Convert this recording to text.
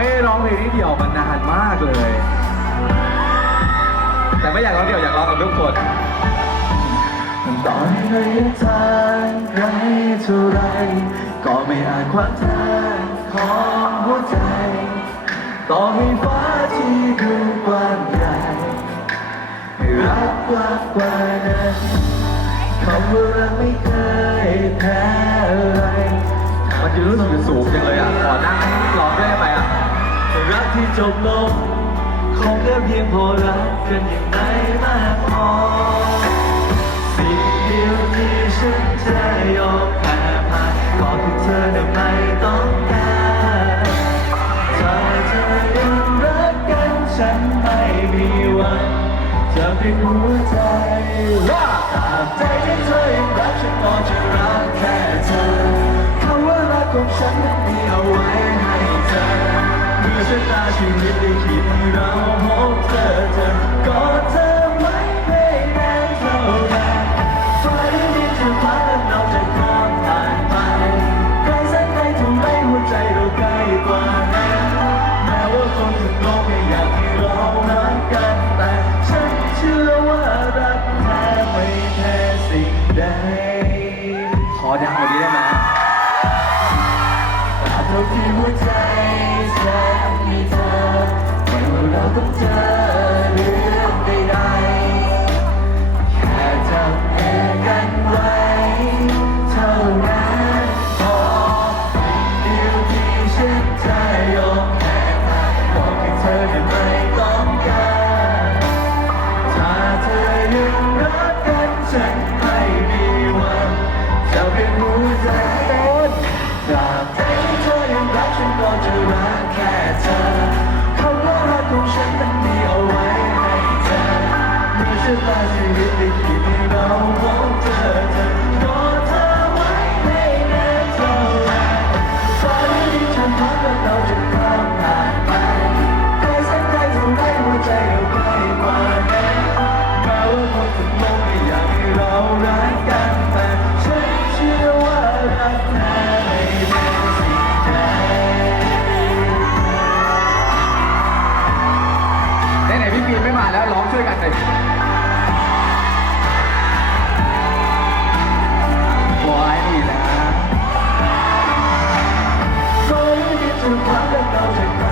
ไม่ได้ร้องเพลงนี้เดี่ยวมานานมากเลย แต่ไม่อยากร้องเดี่ยวอยากร้องกับทุกคนต่อให้ระยะทางไกลเท่าไร ก็ไม่อาจขวางทางของหัวใจ ต่อให้ฟ้าที่ดูกว้างใหญ่รักกว่างกว่านั้นคำว่ารักไม่เคยแพ้อะไร มันจะรู้สึกสูงจังเลยอะขอนั่งร้องได้ไหมอะรัก ที่จบลง คงแค่เพียงพอรักกันอย่างไรมากพอสิ่งเดียวที่ฉันจะยอมแพ้พ่ายก็คือเธอน่ะไม่ต้องการถ้าเธอยังรักกันฉันไม่มีวัน จะเพียงหัวใจว่าตราบใดที่เธอยังรัก ชีวิตได้คิดให้เราพบเจอเธอกอดเธอไว้ไม่นานเท่าไหร่ฟ้าได้ยินเธอพัดและเราจะข้ามผ่านไปใครสักใครทำให้หัวใจเราใกล้กว่านั้นแม้ว่าคนทั้งโลกไม่อยากให้เรารักกัน แต่ฉันเชื่อว่ารักแท้ไม่แพ้สิ่งใดขอดังกว่ เป็นหัวใจต้นตราบใดที่เธอยังรักฉันก็จะรักแค่เธอคำว่ารักของฉันนั้นมีเอาไว้ให้เธอเมื่อชะตาชีวิตได้คิ แล้วร้องช่วยกันเลยบอยนี่นะก็ยังคิดถึ